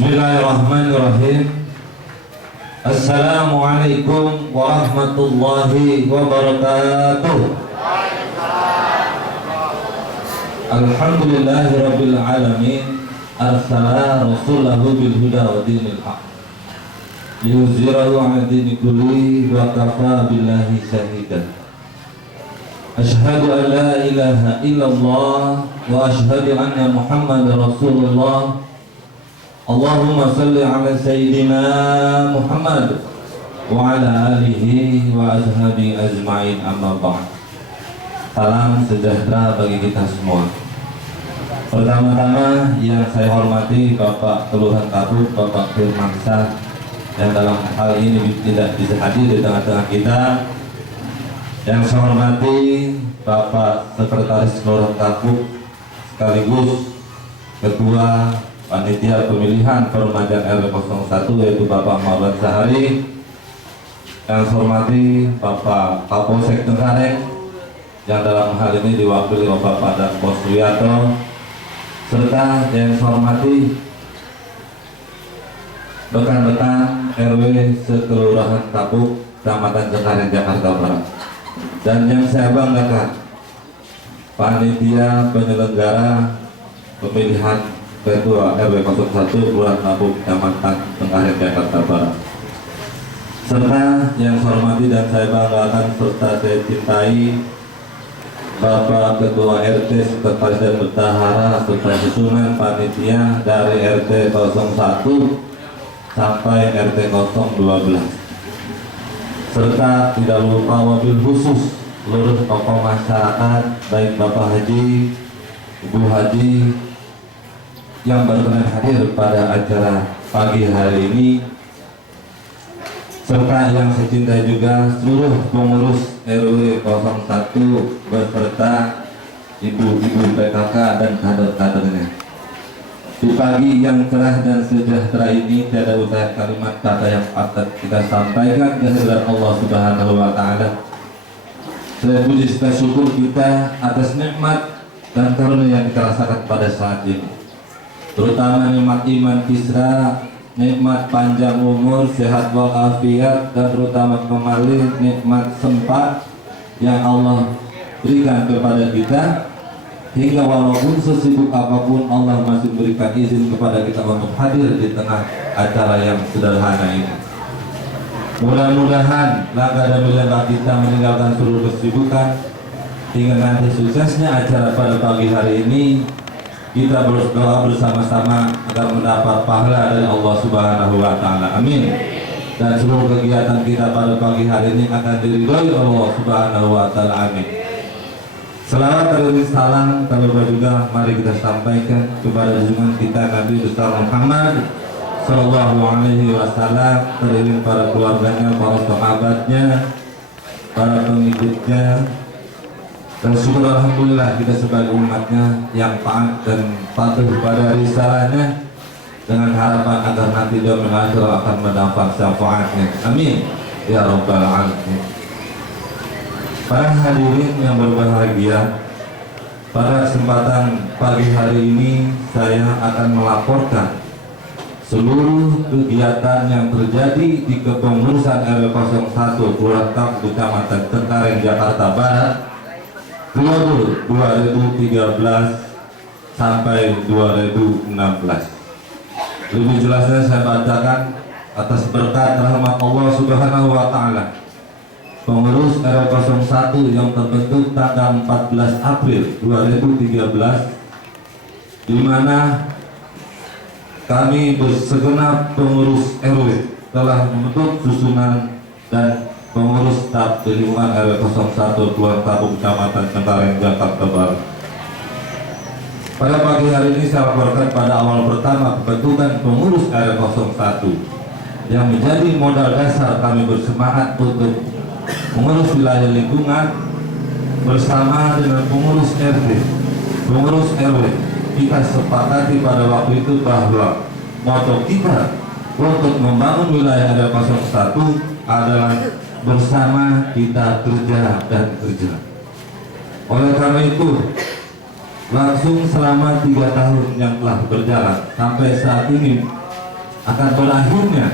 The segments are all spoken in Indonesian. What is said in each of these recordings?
Bismillahirrahmanirrahim. Assalamualaikum warahmatullahi wabarakatuh. Alhamdulillahi rabbil alamin. Arsala rasulahu bil huda wa dinil haq liyuzhirahu 'ala dini kulli wa kafa billahi shahidan. Asyhadu an la ilaha illallah wa asyhadu anna Muhammadar Rasulullah. Allahumma salli ala Sayyidina Muhammad wa ala alihi wa ashabi ajma'in, amma ba'd. Salam sejahtera bagi kita semua. Pertama-tama yang saya hormati Bapak Kelurahan Kapuk, Bapak Firmansyah, yang dalam hal ini tidak bisa hadir di tengah-tengah kita. Yang saya hormati Bapak Sekretaris Kelurahan Kapuk sekaligus Ketua Panitia Pemilihan Peremajaan RW 01 yaitu Bapak Maulad Zahari. Yang saya hormati Bapak Kapolsek Cengkareng yang dalam hal ini diwakili Bapak Padang Pos Wiyato, serta yang saya hormati rekan-rekan RW Sekelurahan Kapuk, Kecamatan Cengkareng, Jakarta Barat. Dan yang saya banggakan, panitia penyelenggara pemilihan Ketua RW 01 Kelurahan Kapuk, Kecamatan Cengkareng, Jakarta Barat. Serta yang saya hormati dan saya banggakan serta saya cintai Bapak Ketua RT Sekretaris dan Bendahara serta susunan panitia dari RT 01 sampai RT 012. Serta tidak lupa wabil khusus seluruh tokoh masyarakat, baik Bapak Haji, Ibu Haji yang berkenan hadir pada acara pagi hari ini, serta yang saya cintai juga seluruh pengurus RW 01 beserta ibu-ibu PKK dan kader-kadernya. Di pagi yang cerah dan sejahtera ini tiada usai kalimat kata yang patut kita sampaikan kehadirat Allah Subhanahu wa Ta'ala. Saya puji serta syukur kita atas nikmat dan karunia yang kita rasakan pada saat ini, terutama nikmat iman kisra, nikmat panjang umur, sehat walafiat, dan terutama kembali nikmat sempat yang Allah berikan kepada kita, hingga walaupun sesibuk apapun Allah masih berikan izin kepada kita untuk hadir di tengah acara yang sederhana ini. Mudah-mudahan langkah demi langkah kita meninggalkan seluruh kesibukan hingga nanti suksesnya acara pada pagi hari ini. Kita berdoa bersama-sama agar mendapat pahala dari Allah Subhanahu wa Ta'ala. Amin. Dan seluruh kegiatan kita pada pagi hari ini akan diridhoi Allah Subhanahu wa Ta'ala. Amin. Selawat dan salam terlebih juga mari kita sampaikan kepada junjungan kita Nabi besar Muhammad Sallallahu Alaihi Wasallam, teriring para keluarganya, para sahabatnya, para pengikutnya. Dan syukur alhamdulillah kita sebagai umatnya yang taat dan patuh pada risalahnya, dengan harapan agar nanti dia mengakhir akan mendapat syafaatnya. Amin ya rabbal alamin. Para hadirin yang berbahagia, pada kesempatan pagi hari ini saya akan melaporkan seluruh kegiatan yang terjadi di kepengurusan RW 01 Kelurahan Kapuk, Kecamatan Cengkareng, Jakarta Barat periode 2013 sampai 2016. Lebih jelasnya saya bacakan atas berkat rahmat Allah Subhanahu wa Ta'ala. Pengurus RW 01 yang terbentuk tanggal 14 April 2013, di mana kami bersegenap pengurus RW telah membentuk susunan dan pengurus staf di lingkungan RW 01 Kelurahan Kapuk, Kecamatan Cengkareng, Jakarta Barat. Pada pagi hari ini saya laporkan pada awal pertama pembentukan pengurus RW 01 yang menjadi modal dasar kami bersemangat untuk mengurus wilayah lingkungan bersama dengan pengurus RT, pengurus RW. Kita sepakati pada waktu itu bahwa moto kita untuk membangun wilayah RW 01 adalah bersama kita kerja dan kerja. Oleh karena itu, langsung selama 3 tahun yang telah berjalan sampai saat ini akan berakhirnya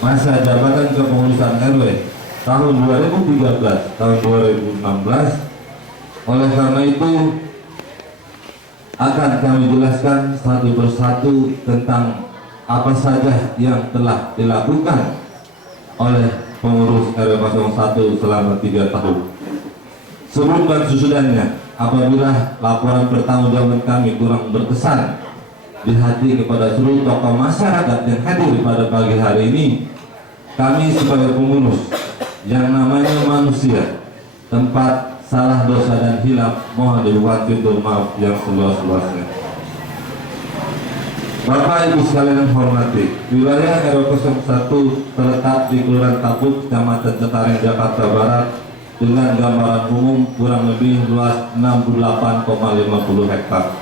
masa jabatan kepengurusan RW tahun 2013 tahun 2016. Oleh karena itu akan kami jelaskan satu persatu tentang apa saja yang telah dilakukan oleh pengurus RW 01 selama 3 tahun. Sebelum dan sesudah apabila laporan pertanggungjawaban kami kurang berkesan di hati kepada seluruh tokoh masyarakat yang hadir pada pagi hari ini, kami sebagai pengurus yang namanya manusia, tempat salah, dosa dan hilaf, mohon dibuat pintu maaf yang seluas-luasnya. Bapak Ibu sekalian yang hormati, wilayah RW 01 terletak di Kelurahan Kapuk, Kecamatan Cengkareng, Jakarta Barat, dengan gambaran umum kurang lebih luas 68,50 hektar,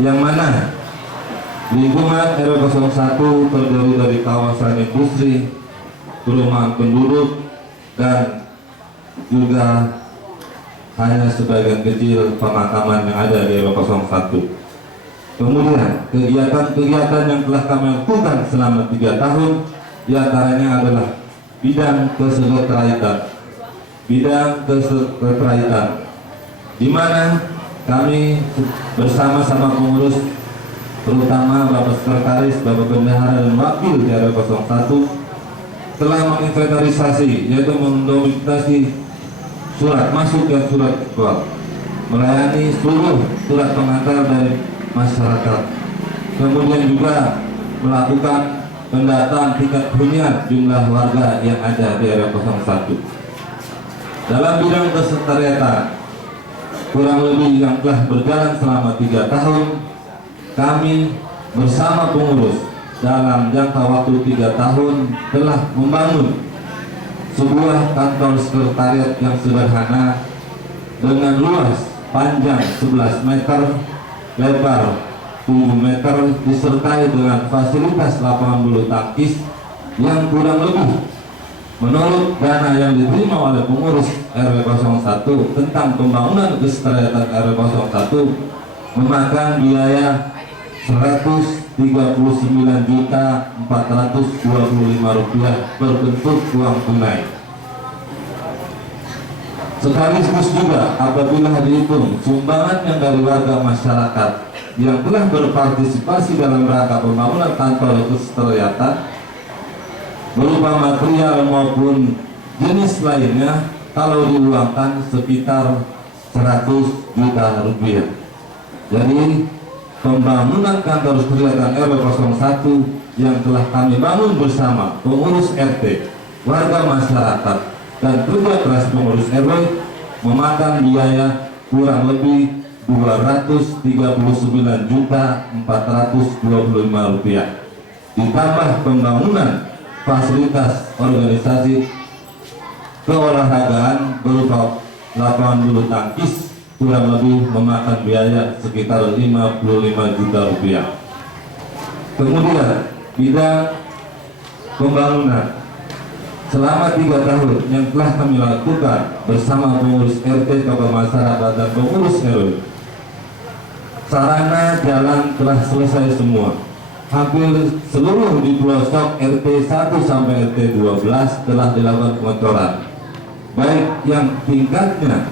yang mana lingkungan RW 01 terdiri dari kawasan industri, perumahan penduduk, dan juga hanya sebagian kecil pemakaman yang ada di RW 01. Kemudian kegiatan-kegiatan yang telah kami lakukan selama 3 tahun diantaranya adalah bidang kesekretariatan, di mana kami bersama-sama pengurus, terutama Bapak Sekretaris, Bapak Bendahara, dan Wakil di RW 01 telah menginventarisasi, yaitu mendokumentasi surat masuk dan surat keluar, melayani seluruh surat pengantar dari masyarakat, kemudian juga melakukan pendataan tingkat hunian jumlah warga yang ada di RW 01. Dalam bidang kesekretariatan kurang lebih yang telah berjalan selama 3 tahun, kami bersama pengurus dalam jangka waktu 3 tahun telah membangun sebuah kantor sekretariat yang sederhana dengan luas panjang 11 meter, lebar 7 meter, disertai dengan fasilitas lapangan bulu tangkis yang kurang lebih menurut dana yang diterima oleh pengurus RW 01 tentang pembangunan kesekretariatan RW 01 memakan biaya Rp139.425 berbentuk uang tunai. Sekaligus juga apabila dihitung sumbangan yang dari warga masyarakat yang telah berpartisipasi dalam rangka pembangunan kantor kesekretariatan berupa material maupun jenis lainnya, kalau diuangkan sekitar 100 juta rupiah. Jadi pembangunan kantor sekretariatan RW 01 yang telah kami bangun bersama pengurus RT, warga masyarakat, dan kerja keras pengurus RW memakan biaya kurang lebih Rp239.425, ditambah pembangunan fasilitas organisasi keolahragaan berupa lapangan bulu tangkis kurang lebih memakan biaya sekitar Rp55 juta. Kemudian bidang pembangunan selama 3 tahun yang telah kami lakukan bersama pengurus RT, tokoh masyarakat, dan pengurus RW, sarana jalan telah selesai semua. Hampir seluruh di pelosok RT 1 sampai RT 12 telah dilakukan pengocoran, baik yang tingkatnya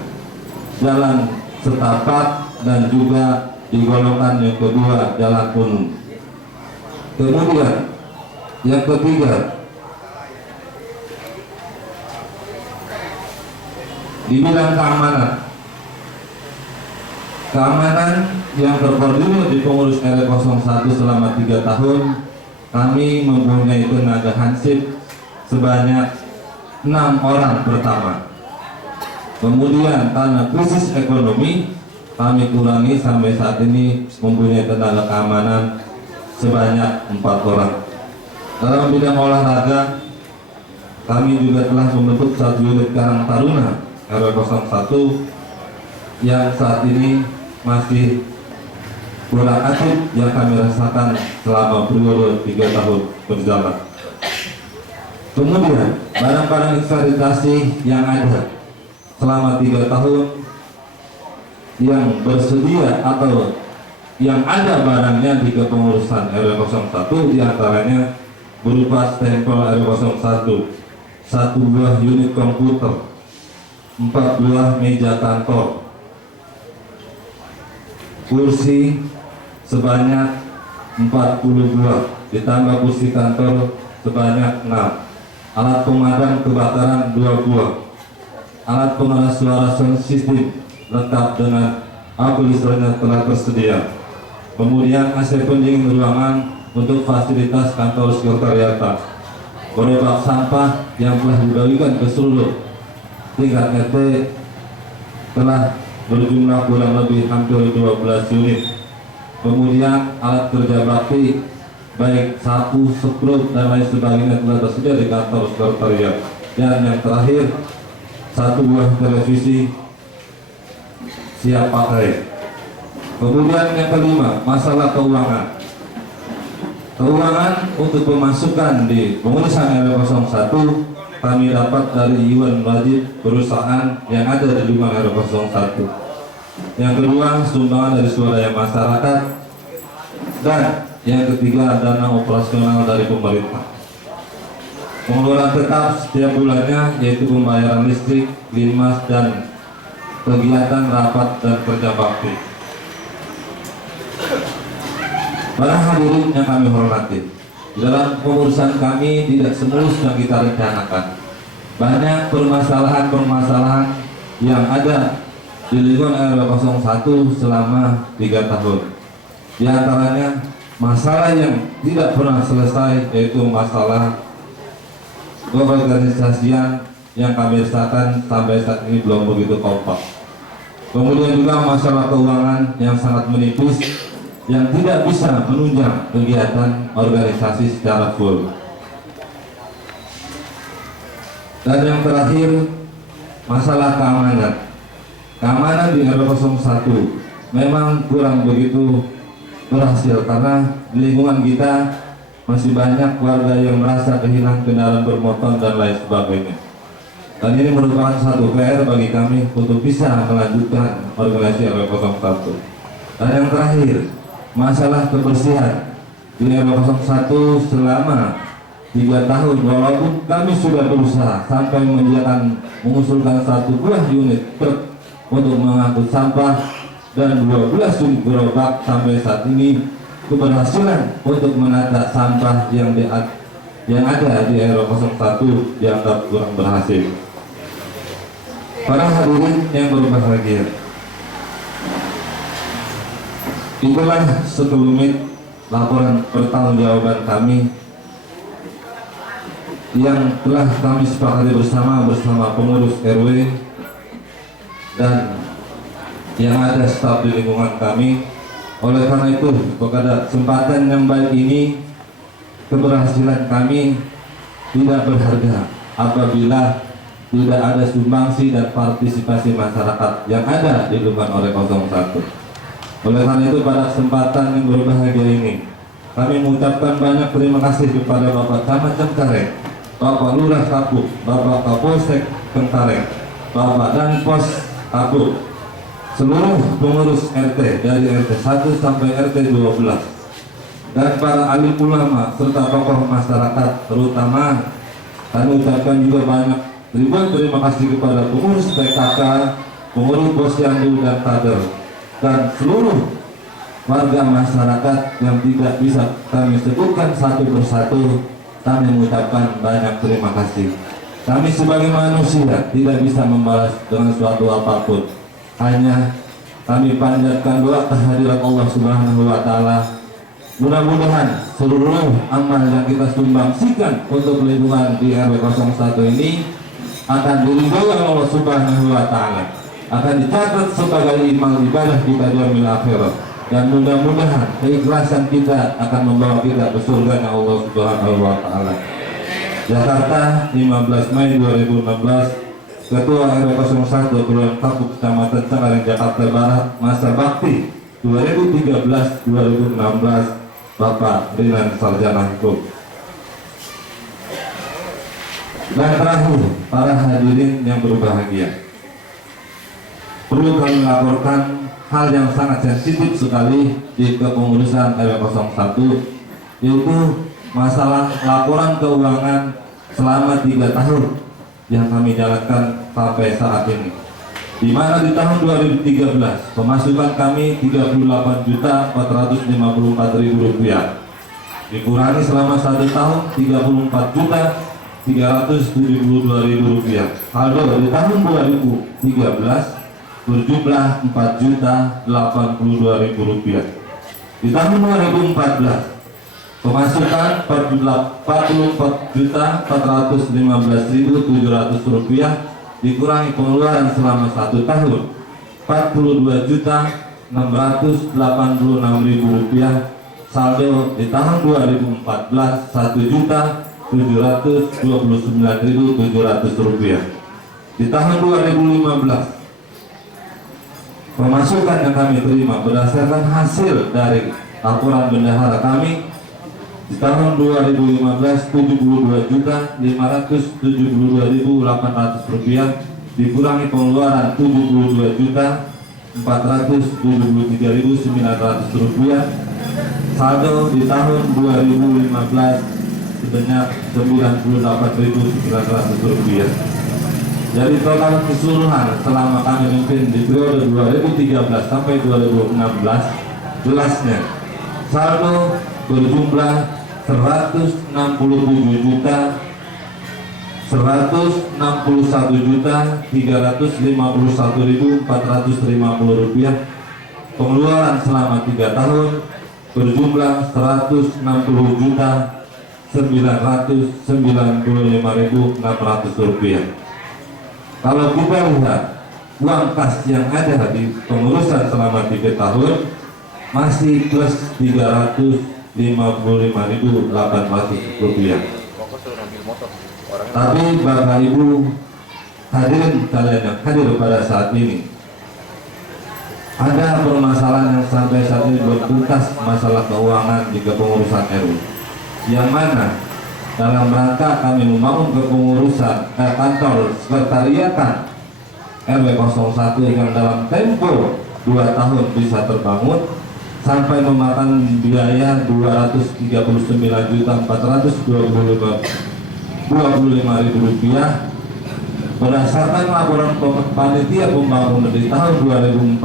jalan setapak dan juga di golongan yang kedua jalan umum. Kemudian yang ketiga, di bidang keamanan yang terkoordinir di pengurus RW 01 selama 3 tahun, kami mempunyai tenaga hansip sebanyak 6 orang pertama. Kemudian karena krisis ekonomi, kami kurangi sampai saat ini mempunyai tenaga keamanan sebanyak 4 orang. Dalam bidang olahraga, kami juga telah membentuk 1 unit Karang Taruna RW 01 yang saat ini masih kurang aktif, yang kami rasakan selama periode 3 tahun berjalan. Kemudian barang-barang inventarisasi yang ada selama 3 tahun yang bersedia atau yang ada barangnya di kepengurusan RW 01, diantaranya berupa stempel RW 01, 1 buah unit komputer, 4 buah meja kantor, kursi sebanyak 40 buah, ditambah kursi kantor sebanyak 6, alat pemadam kebakaran 2 buah, alat pengeras suara sound system lengkap dengan api listriknya telah tersedia. Kemudian AC pendingin ruangan untuk fasilitas kantor sekretariatan, gerobak sampah yang telah dibagikan ke seluruh tingkat RT telah berjumlah kurang lebih hampir 12 unit. Kemudian alat kerja bakti baik sapu, sekrup dan lain sebagainya telah tersedia di kantor sekretariat. Dan yang terakhir, 1 buah televisi siap pakai. Kemudian yang kelima, masalah keuangan. Keuangan untuk pemasukan di pengurusan RW 01 kami dapat dari iuran wajib perusahaan yang ada di lingkungan RW 01. Yang kedua, sumbangan dari swadaya masyarakat. Dan yang ketiga, dana operasional dari pemerintah. Pengeluaran tetap setiap bulannya yaitu pembayaran listrik, linmas, dan kegiatan rapat dan kerja bakti. Para hadirin yang kami hormati, dalam pengurusan kami tidak semulus yang kita rencanakan. Banyak permasalahan-permasalahan yang ada di lingkungan RW 01 selama 3 tahun. Di antaranya masalah yang tidak pernah selesai, yaitu masalah keorganisasian yang kami rasakan sampai saat ini belum begitu kompak. Kemudian juga masalah keuangan yang sangat menipis, yang tidak bisa menunjang kegiatan organisasi secara full. Dan yang terakhir, masalah keamanan. Keamanan di RW 01 memang kurang begitu berhasil karena di lingkungan kita masih banyak warga yang merasa kehilangan kendaraan bermotor dan lain sebagainya. Dan ini merupakan satu PR bagi kami untuk bisa melanjutkan organisasi RW 01. Dan yang terakhir, masalah kebersihan di RW 01 selama 3 tahun, walaupun kami sudah berusaha sampai mengusulkan 1 buah unit truk untuk mengangkut sampah dan 12 unit gerobak, sampai saat ini keberhasilan untuk menata sampah yang ada di RW 01 dianggap kurang berhasil. Para hadirin yang berbahagia, itulah sekelumit laporan pertanggungjawaban kami yang telah kami sepakati bersama pengurus RW dan yang ada staf di lingkungan kami. Oleh karena itu, pada kesempatan yang baik ini, keberhasilan kami tidak berharga apabila tidak ada sumbangsi dan partisipasi masyarakat yang ada di lingkungan RW 01. Oleh karena itu, pada kesempatan yang berbahagia ini, kami mengucapkan banyak terima kasih kepada Bapak Camat Cengkareng, Bapak Lurah Kapuk, Bapak Kapolsek Cengkareng, Bapak Danpos Kapuk, seluruh pengurus RT dari RT 1 sampai RT 12, dan para alim ulama serta tokoh masyarakat, terutama kami ucapkan juga banyak ribuan terima kasih kepada pengurus PKK, pengurus posyandu dan kader, dan seluruh warga masyarakat yang tidak bisa kami sebutkan satu persatu. Kami mengucapkan banyak terima kasih. Kami sebagai manusia tidak bisa membalas dengan suatu apapun. Hanya kami panjatkan doa kehadirat Allah Subhanahu wa Ta'ala. Mudah-mudahan seluruh amal yang kita sumbangsikan untuk lingkungan di RW 01 ini akan diridhoi oleh Allah Subhanahu wa Ta'ala, akan dicatat sebagai amal ibadah kita di yaumil akhirat, dan mudah-mudahan keikhlasan kita akan membawa kita ke surga Allah Subhanahu wa Ta'ala. Jakarta, 15 Mei 2016. Ketua RW 01 Kelurahan Kapuk, Kecamatan Cengkareng, Jakarta Barat, masa bakti 2013-2016, Bapak Rinan Sarjana Hukum. Dan terakhir, para hadirin yang berbahagia, perlu kami laporkan hal yang sangat sensitif sekali di kepengurusan RW 01, yaitu masalah laporan keuangan selama 3 tahun yang kami jalankan sampai saat ini, di mana di tahun 2013 pemasukan kami Rp34.454.000, dikurangi selama 1 tahun Rp34.372.000. Saldo di tahun 2013 berjumlah Rp4.082.000. Di tahun 2014 pemasukan Rp44.415.700, dikurangi pengeluaran selama 1 tahun Rp42.686.000. Saldo di tahun 2014 Rp1.729.700. Di tahun 2015 pemasukan yang kami terima berdasarkan hasil dari laporan bendahara kami di tahun 2015 Rp72.572.800, dikurangi pengeluaran Rp74.473.900. Saldo di tahun 2015 sebanyak Rp98.900. Jadi total keseluruhan selama kami memimpin di periode 2013 sampai 2016, jelasnya saldo berjumlah Rp161.351.450, pengeluaran selama 3 tahun berjumlah Rp160.995.600. Kalau kita lihat uang kas yang ada di pengurusan selama 3 tahun masih plus Rp355.800. Tapi Bapak Ibu hadirin kalian yang hadir pada saat ini, ada permasalahan yang sampai saat ini belum tuntas, masalah keuangan di kepengurusan RW, yang mana dalam rangka kami membangun kepengurusan kantor sekretariatan RW 01 yang dalam tempo 2 tahun bisa terbangun sampai memakan biaya Rp239.425.000 berdasarkan laporan panitia pembangunan di tahun 2014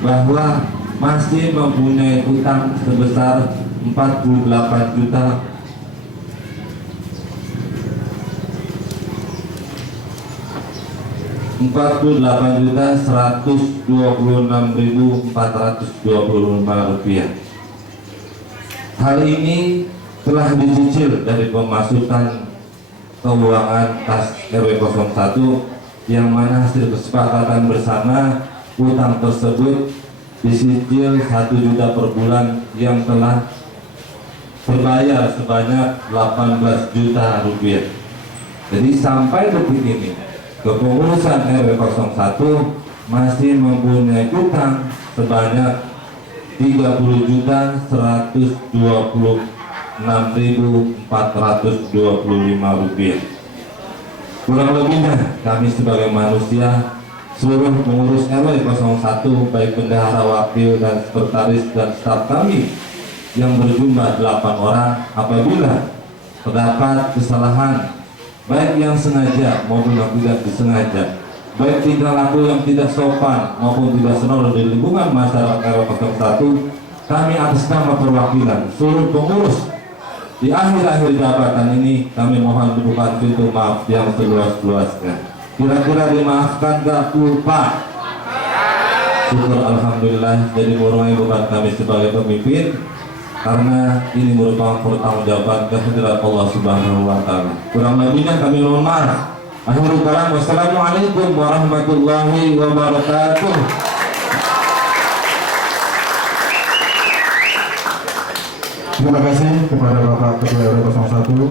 bahwa masih mempunyai utang sebesar Rp48.126.425. Hal ini telah dicicil dari pemasukan keuangan kas RW 01, yang mana hasil kesepakatan bersama utang tersebut disicil 1 juta per bulan yang telah terbayar sebanyak Rp18 juta. Jadi sampai detik ini kepengurusan RW 01 masih mempunyai utang sebanyak Rp30.126.425. Kurang lebihnya kami sebagai manusia, seluruh pengurus RW 01 baik bendahara, wakil, dan sekretaris dan staf kami yang berjumlah 8 orang, apabila terdapat kesalahan baik yang sengaja maupun yang tidak disengaja, baik tingkah laku yang tidak sopan maupun tidak senonoh di lingkungan masyarakat RW 01, kami atas nama perwakilan seluruh pengurus di akhir-akhir jabatan ini, kami mohon dibuka pintu maaf yang seluas-luasnya. Kira-kira dimaafkan gak Pak? Syukur alhamdulillah. Jadi murni bukan kami sebagai pemimpin, karena ini merupakan pertanggungjawaban kehadirat Allah Subhanahu wa Ta'ala. Kurang lebihnya kami mohon maaf. Akhirul kalam, wassalamualaikum warahmatullahi wabarakatuh. Terima kasih kepada Bapak Ketua RW 01.